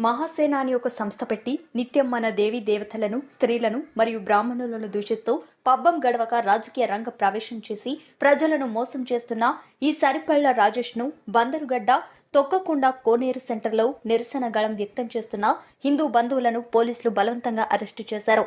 మహాసేన ఒక సంస్థ పెట్టి నిత్యం మన దేవి దేవతలను స్త్రీలను మరియు బ్రాహ్మణులను దూషిస్తూ పబ్బం గడవక రాజకీయ రంగ ప్రవేశం చేసి ప్రజలను మోసం చేస్తున్న ఈ సరిపళ్ళ రాజేష్ను బందరుగడ్డ తొక్కకుండా కోనేరు సెంటర్లో నిరసన గళం వ్యక్తం చేస్తున్న హిందూ బంధువులను పోలీసులు బలవంతంగా అరెస్టు చేశారు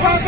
Thank you.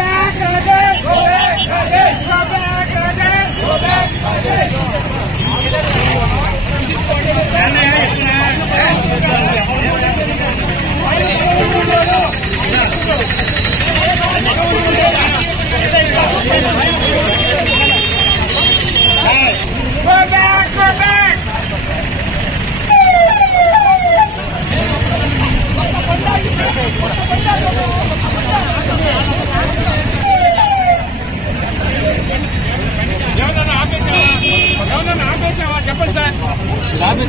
చెప్పండి సార్. లాభం